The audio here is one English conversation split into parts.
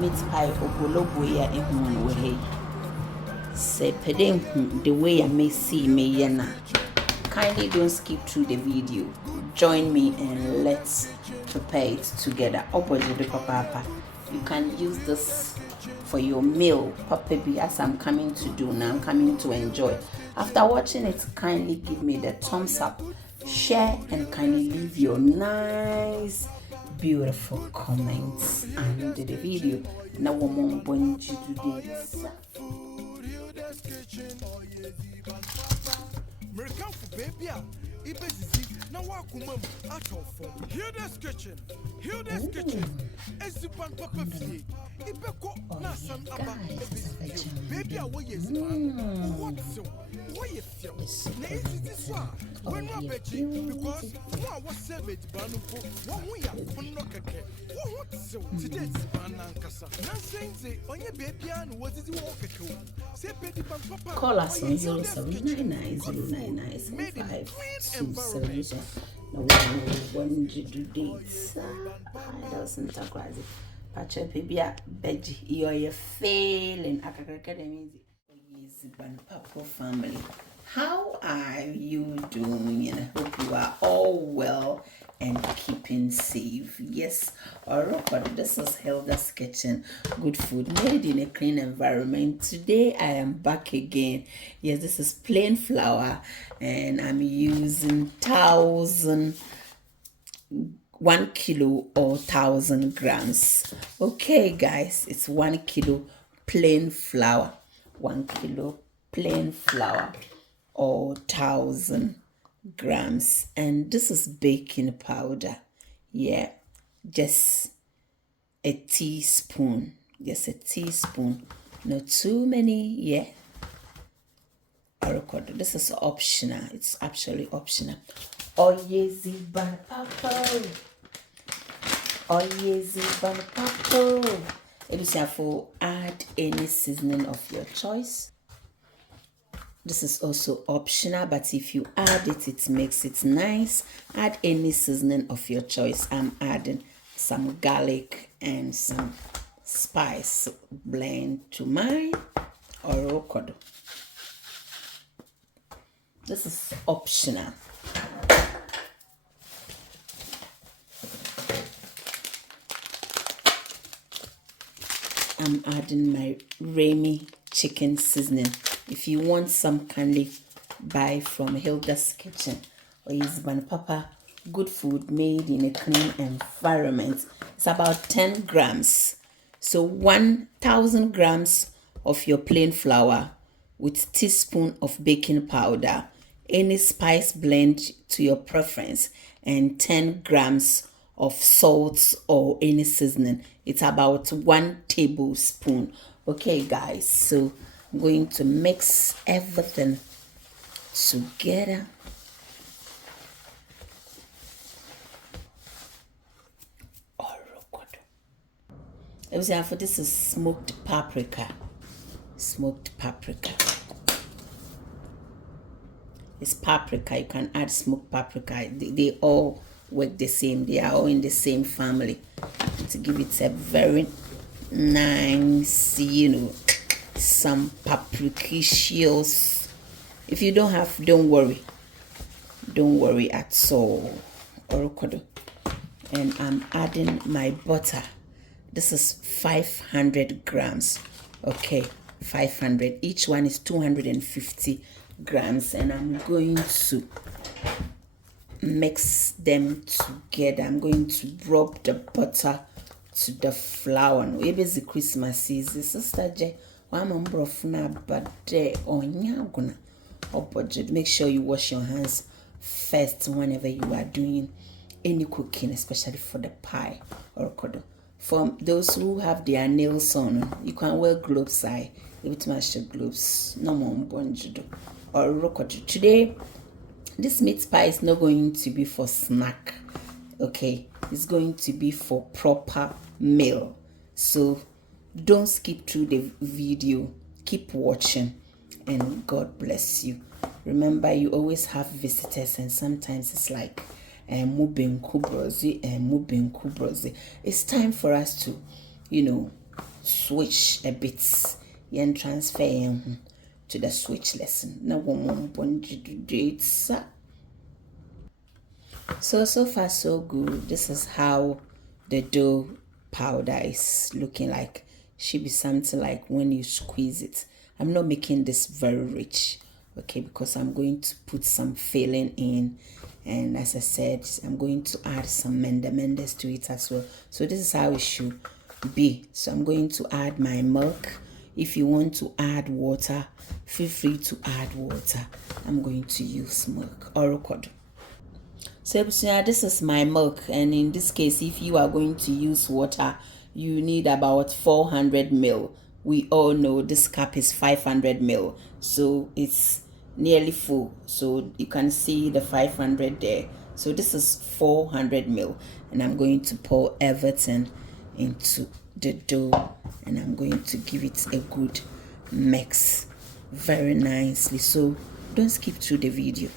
meat pie obolobo ya ehun we hey. Say pede the way I may see me yana. Kindly don't skip through the video. Join me and let's prepare it together. Opposite papa. You can use this for your meal, Papa, as I'm coming to do now. I'm coming to enjoy. After watching it, kindly give me the thumbs up, share, and kindly leave your nice, beautiful comments under the video. Now, I'm going to do this. Now welcome out of Hilda's Kitchen. Hilda's Kitchen. Ezipan papa fie. Ibeko na san aba baby away is what so why you feel na is this one when we bechi because one was savage banupo one we ya funno keke what so today banankasa na sense onye baby an was it walk keke say baby papa call us on 0799099527. No one to do this. I doesn't talk crazy. Pacha Pibia Beji, you're failing academy. Papa family. How are you doing? And I hope you are all well and keeping safe. Yes, alright, this is Hilda's Kitchen. Good food made in a clean environment. Today I am back again. Yes, this is plain flour and I'm using 1 kilo or 1,000 grams. Okay guys, it's 1 kilo plain flour. 1 kilo plain flour or 1,000 grams, and this is baking powder. Yeah, just a teaspoon. Just a teaspoon, not too many. Yeah, I record this is optional. It's actually optional. Oyezi banpapo. Oyezi banpapo. It is for add any seasoning of your choice. This is also optional, but if you add it, it makes it nice. Add any seasoning of your choice. I'm adding some garlic and some spice blend to my orokodo. This is optional. I'm adding my Remy chicken seasoning. If you want some, kindly buy from Hilda's Kitchen or use Papa. Good food made in a clean environment. It's about 10 grams. So 1,000 grams of your plain flour with teaspoon of baking powder, any spice blend to your preference, and 10 grams of salt or any seasoning. It's about 1 tablespoon. Okay guys, so I'm going to mix everything together. For this is smoked paprika. Smoked paprika. It's paprika. You can add smoked paprika. They all work the same. They are all in the same family. To give it a very nice, some papricious. If you don't have, don't worry at all. And I'm adding my butter. This is 500 grams. Okay, 500. Each one is 250 grams, and I'm going to mix them together. I'm going to rub the butter to the flour. Maybe it's the Christmas season. Sister J, make sure you wash your hands first whenever you are doing any cooking, especially for the pie or kodo. For those who have their nails on, you can wear gloves. I it match the gloves. No more bonjudo or rokodo. Today, this meat pie is not going to be for snack. Okay, it's going to be for proper meal. So don't skip through the video. Keep watching, and God bless you. Remember, you always have visitors, and sometimes it's like it's time for us to switch a bit. Yen transfer to the switch lesson. Now so far so good. This is how the dough powder is looking like. Should be something like when you squeeze it. I'm not making this very rich, okay, because I'm going to put some filling in, and as I said, I'm going to add some mendes to it as well. So this is how it should be. So I'm going to add my milk. If you want to add water, feel free to add water. I'm going to use milk or record. So this is my milk, and in this case, if you are going to use water, you need about 400 ml. We all know this cup is 500 ml, so it's nearly full. So you can see the 500 there. So this is 400 ml, and I'm going to pour everything into the dough, and I'm going to give it a good mix very nicely. So don't skip through the video.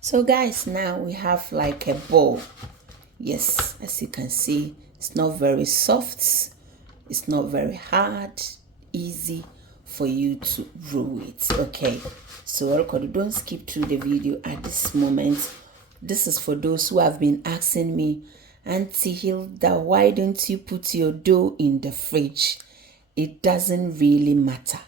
So guys, now we have like a bowl. Yes, as you can see, it's not very soft, it's not very hard, easy for you to roll it. Okay, so don't skip through the video at this moment. This is for those who have been asking me, Auntie Hilda, why don't you put your dough in the fridge? It doesn't really matter.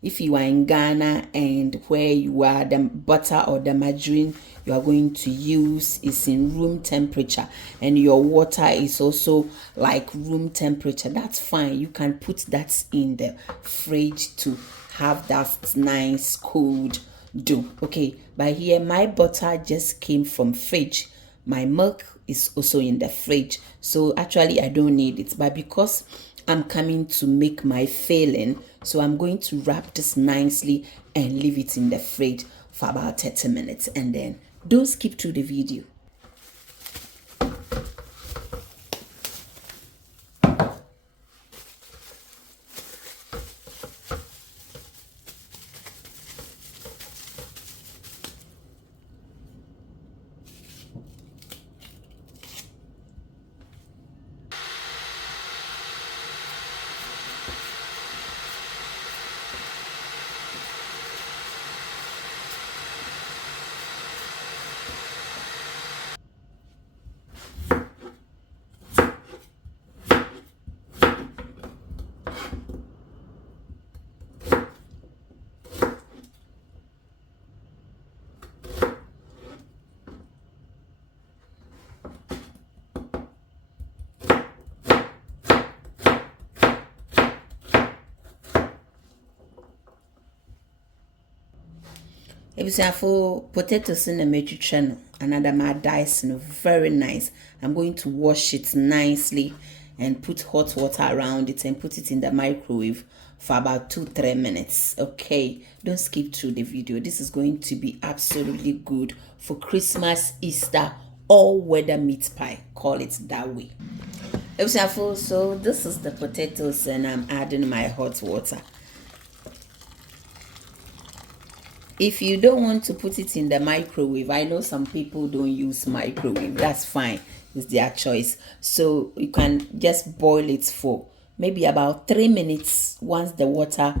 If you are in Ghana and where you are, the butter or the margarine you are going to use is in room temperature, and your water is also like room temperature, that's fine. You can put that in the fridge to have that nice cold dough. Okay, but here my butter just came from fridge. My milk is also in the fridge, so actually I don't need it, but because I'm coming to make my filling, so I'm going to wrap this nicely and leave it in the fridge for about 30 minutes, and then don't skip through the video. For potatoes in the matrix channel, another my dice, very nice. I'm going to wash it nicely and put hot water around it and put it in the microwave for about 2-3 minutes. Okay, don't skip through the video. This is going to be absolutely good for Christmas, Easter, all weather meat pie, call it that way. So this is the potatoes, and I'm adding my hot water. If you don't want to put it in the microwave, I know some people don't use microwave, that's fine, it's their choice. So you can just boil it for maybe about 3 minutes. Once the water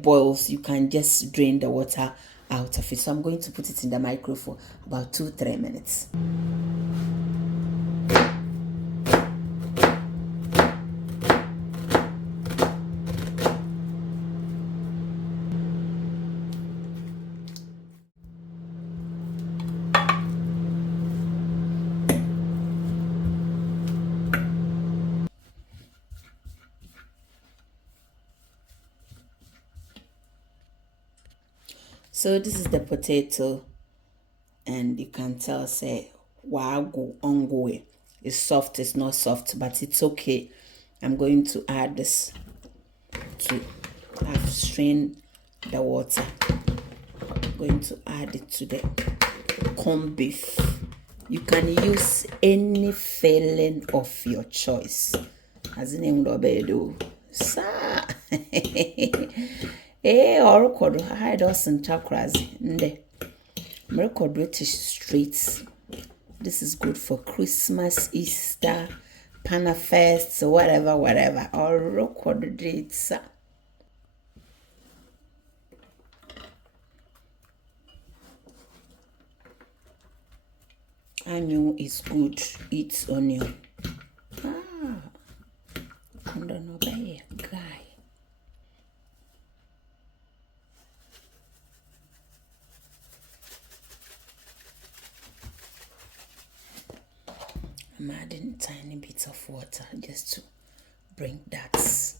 boils, you can just drain the water out of it. So I'm going to put it in the microwave for about 2-3 minutes. So this is the potato, and you can tell, say, wago ongoe. It's soft, it's not soft, but it's okay. I'm going to add this to, I've strained the water. I'm going to add it to the corned beef. You can use any filling of your choice. As in Ndobedo. Sa. Or could hide us in chakras. record British straight. This is good for Christmas, Easter, Panafest, whatever. Or record dates. Onion is good. Eat onion. I don't know about a guy. I'm adding tiny bits of water just to bring that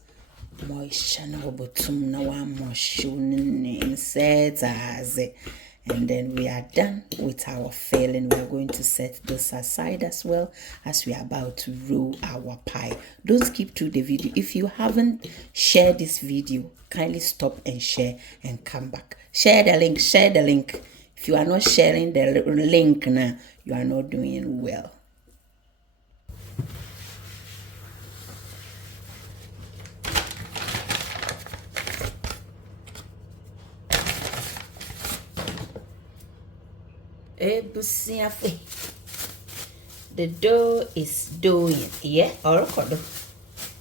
moisture now, but now I'm more showing set as and then we are done with our filling. We're going to set this aside as well as we are about to roll our pie. Don't skip through the video. If you haven't shared this video, kindly stop and share and come back. Share the link. If you are not sharing the link now, you are not doing well. The dough is doing, yeah, or kodo.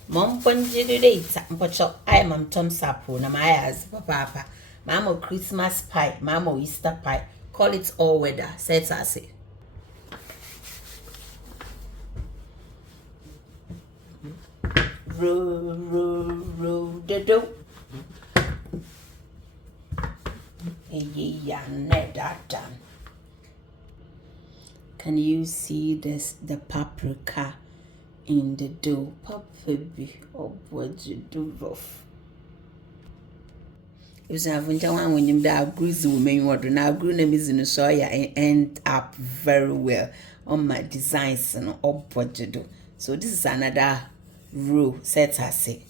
Mom ponjidu data, mpocho, I am Tom Sapo, na my as papa. Mamo Christmas pie, Mamo Easter pie. Call it all weather, says I say. Roll the dough. Yeah, that done. Can you see this? The paprika in the dough. Papabi, oh, what you do rough. If you have one when you da grease woman water now, grew name is in the soya and end up very well on my designs and up what you do. So this is another row, set I say,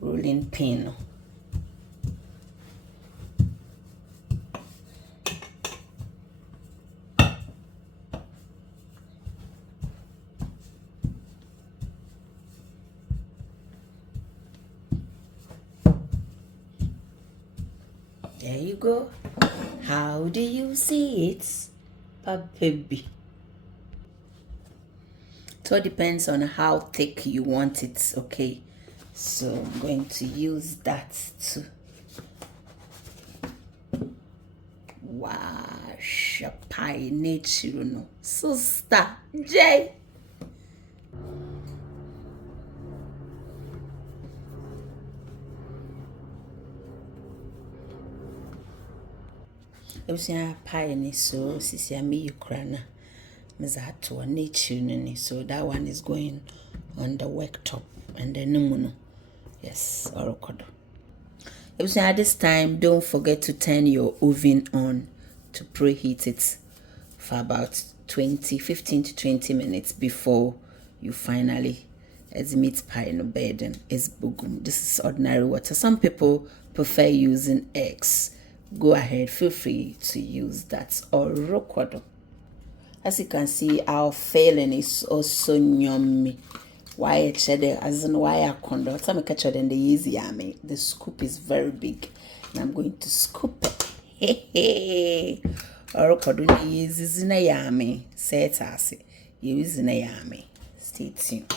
rolling pin. There you go. How do you see it, Papabi? It all depends on how thick you want it, okay? So I'm going to use that too. Wash a pie nature, no. Sister J. It was a pie, so Sissy and me, Ukraina. To a nature, so that one is going on the worktop and then no. Yes, or kodo. At this time, don't forget to turn your oven on to preheat it for about 15 to 20 minutes before you finally as meat pie in the bed and is bugum. This is ordinary water. Some people prefer using eggs. Go ahead, feel free to use that or rokodo. As you can see, our filling is also yummy. Why cheddar as in wire condo. Some catch it in the easy yummy. The scoop is very big. And I'm going to scoop it. Hey. Or could use in a yummy. Say it as it. Use in a yummy. Stay tuned.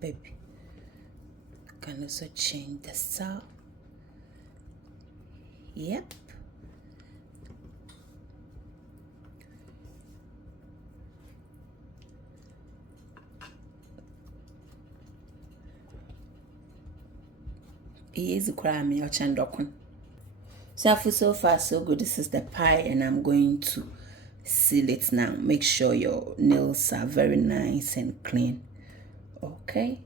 Baby, can also change the style. Yep. Is crime your chandokun. So far so good. This is the pie and I'm going to seal it now. Make sure your nails are very nice and clean. Okay.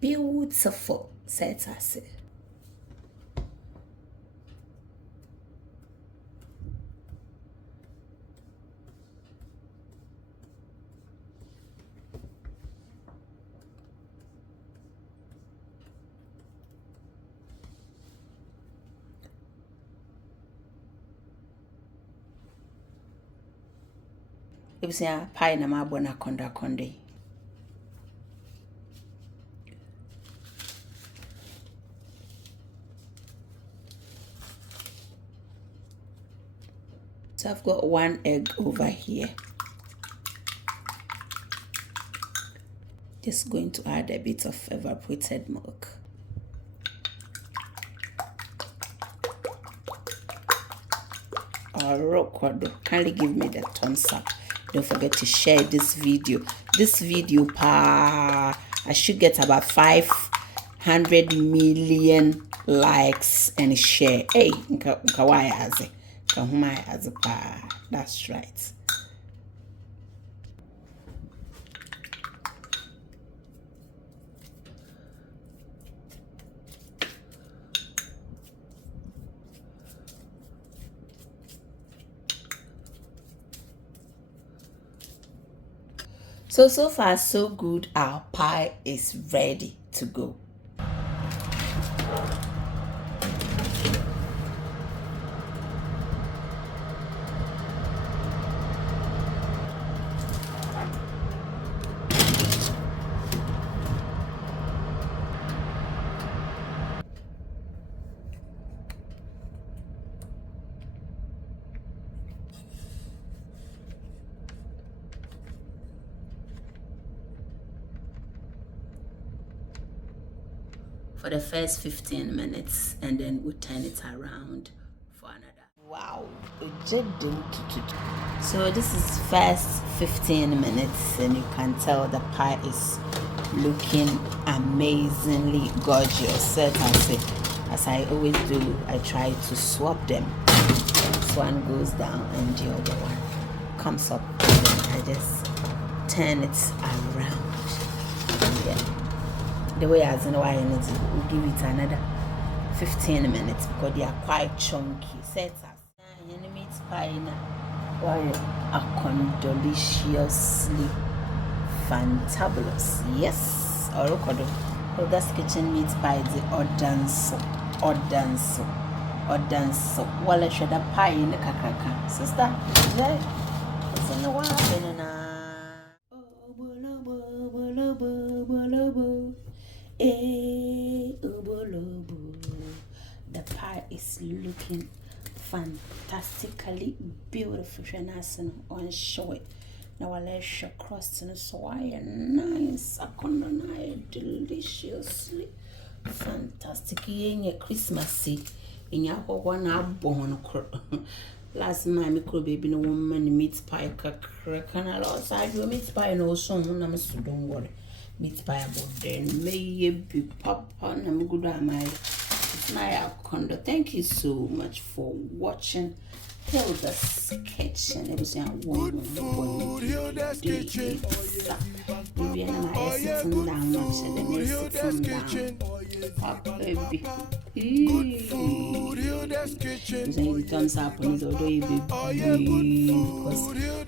Beautiful, said I said. Ebusia pie na mabo na konda konde. So I've got 1 egg over here. Just going to add a bit of evaporated milk. Kindly give me the thumbs up. Don't forget to share this video. I should get about 500 million likes and share. Hey, that's right. So far so good. Our pie is ready to go. For the first 15 minutes, and then we turn it around for another. Wow, so this is first 15 minutes, and you can tell the pie is looking amazingly gorgeous. As I always do, I try to swap them. This one goes down and the other one comes up, and then I just turn it around. Yeah. The way as in why I need to give it another 15 minutes because they are quite chunky. Set as meat pie now. Why are deliciously fantabulous. Yes. Hilda's Kitchen meat pie the Odanso. Well, I should have pie in the kakaka. Sister, right? It's in the water. The pie is looking fantastically beautiful. On show it. Now I'll let you cross and so I nice, deliciously fantastic. In Christmassy, in your one up born. Last time, baby, no woman meat pie, can I lost I do meat pie no song. I'm so don't worry. Meat pie about then may ye be papa and I'm good at my condo. Thank you so much for watching Hilda's Kitchen. It was a woman food, Hilda's Kitchen. Maybe I'm sitting down and sitting down. Baby. Good food, Hilda's Kitchen. It comes up on the baby because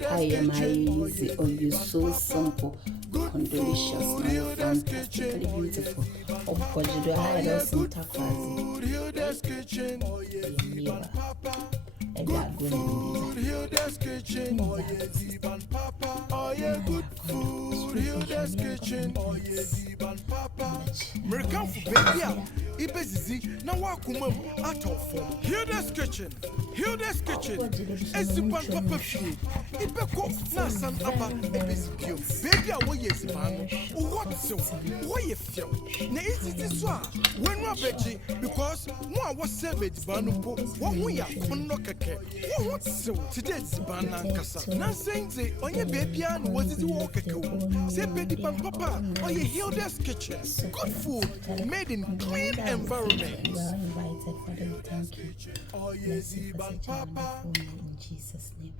I am easy. Oh, you're so simple. Delicious, fantastically beautiful. Oh, but you do have some tacos. Hilda's Kitchen. Yeah. I got good food. Hilda's Kitchen. Oh yeah, Diban Papa. Oh yeah, good food. Hilda's Kitchen. Oh yeah, Diban Papa. American for baby. Ibesizi na wakuma atofo. Hilda's Kitchen. Hilda's Kitchen. Esiban Papa fie. Ibeko na san aba ebesibio. Baby a wo yesiban. What so? Wo ye fio. Na isisi so a when wa beji because mo a wo serve dibanu po. Wo hu ya konno keke. Wo what so? Today dibana nkasa. Na senze onye baby a no woziti wo keke wo. Say baby Papa, oh ye Hilda's Kitchen. Good food made in clean environment. You are invited for them. Thank you. Oh yes, Papa. In Jesus' name.